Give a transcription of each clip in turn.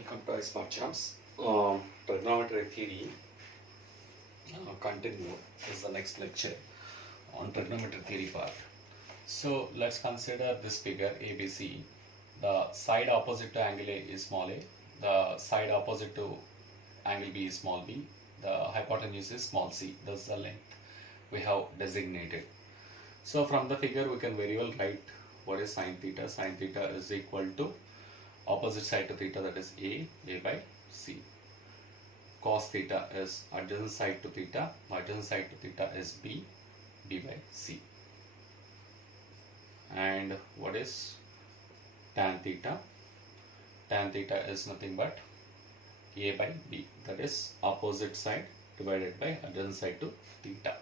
Welcome to Smart Champs. Trigonometry theory continue is the next lecture on trigonometry theory part. So let's consider this figure ABC. The side opposite to angle A is small a. The side opposite to angle B is small b. The hypotenuse is small c. That's the length we have designated. So from the figure we can very well write what is sine theta. Sine theta is equal to opposite side to theta, that is a by c. Cos theta is adjacent side to theta, adjacent side to theta is b by c. And what is tan theta? Tan theta is nothing but a by b, that is opposite side divided by adjacent side to theta.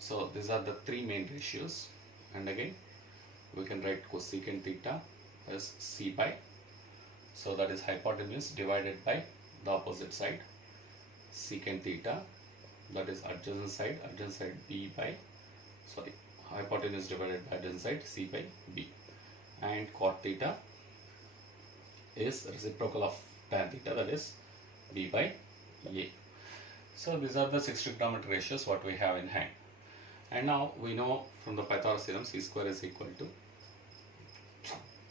So these are the three main ratios, and again we can write cosecant theta as c by, so that is hypotenuse divided by the opposite side, secant theta, that is adjacent side b by, hypotenuse divided by adjacent side c by b, and cot theta is reciprocal of tan theta, that is b by a. So these are the 6 trigonometric ratios what we have in hand. And now we know from the Pythagoras theorem c square is equal to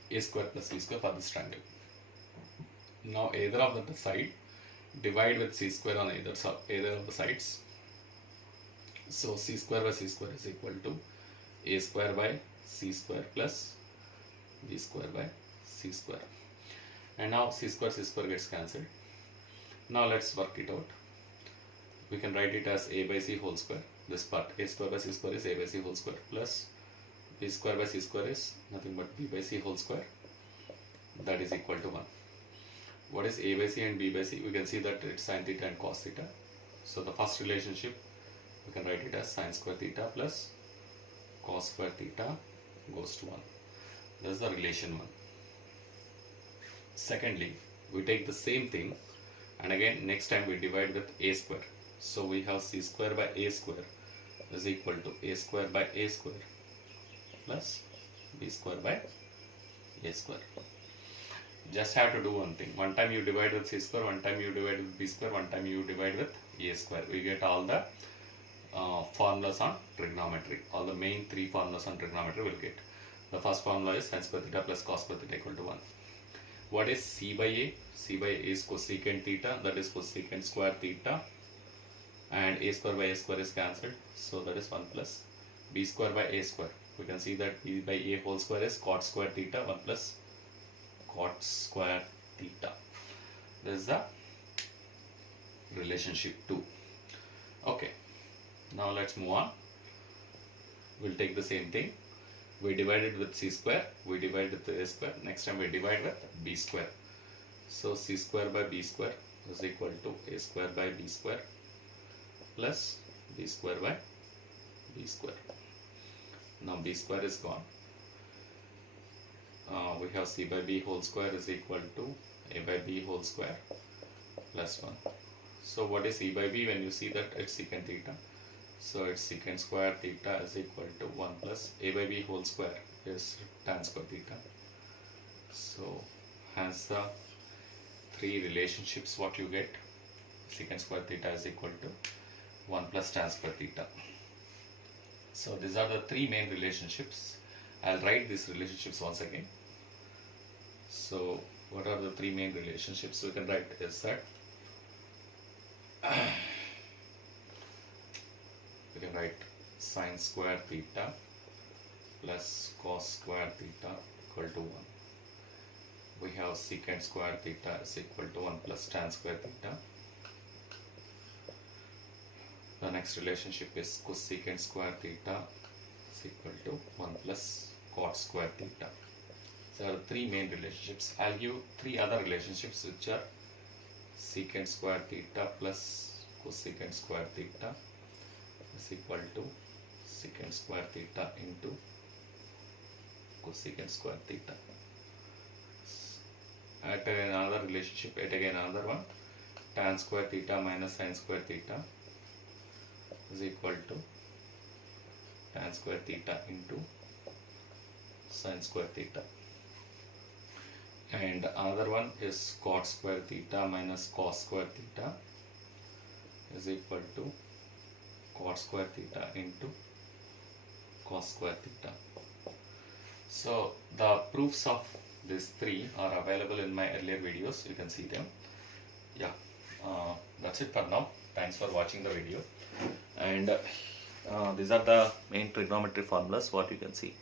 a square plus b square for this triangle. Now either of the side divide with c square on either of the sides. So c square by c square is equal to a square by c square plus b square by c square. And now c square gets cancelled. Now let's work it out. We can write it as a by c whole square. This part a square by c square is a by c whole square plus b square by c square is nothing but b by c whole square, that is equal to 1. What is a by c and b by c? We can see that it's sine theta and cos theta. So the first relationship we can write it as sine square theta plus cos square theta goes to 1. That's the relation 1. Secondly, we take the same thing and again next time we divide with a square. So we have c square by a square is equal to a square by a square plus b square by a square. Just have to do one thing. One time you divide with c square, one time you divide with b square, one time you divide with a square. We get all the formulas on trigonometry. All the main 3 formulas on trigonometry we'll get. The first formula is sin square theta plus cos square theta equal to 1. What is c by a? C by a is cosecant theta, that is cosecant square theta, and a square by a square is cancelled, so that is 1 plus b square by a square. We can see that b by a whole square is cot square theta, 1 plus cot square theta. This is the relationship 2. Okay, now let's move on. We'll take the same thing. We divided with c square, we divide with a square, next time we divide with b square. So c square by b square is equal to a square by b square plus b square by b square. Now b square is gone. We have c by b whole square is equal to a by b whole square plus 1. So what is e by b? When you see that it's secant theta, so it's secant square theta is equal to 1 plus a by b whole square is tan square theta. So hence the 3 relationships what you get. Secant square theta is equal to 1 plus tan square theta. So these are the 3 main relationships. I'll write these relationships once again. So what are the 3 main relationships we can write is that we can write sine square theta plus cos square theta equal to 1. We have secant square theta is equal to 1 plus tan square theta. The next relationship is cosecant square theta is equal to 1 plus cot square theta. So there are 3 main relationships. I'll give 3 other relationships which are secant square theta plus cosecant square theta is equal to secant square theta into cosecant square theta. At another relationship, at again another one, tan square theta minus sin square theta is equal to tan square theta into sin square theta. and another one is cot square theta minus cos square theta is equal to cot square theta into cos square theta. So the proofs of these three are available in my earlier videos, you can see them. Yeah, that's it for now. Thanks for watching the video, and these are the main trigonometry formulas what you can see.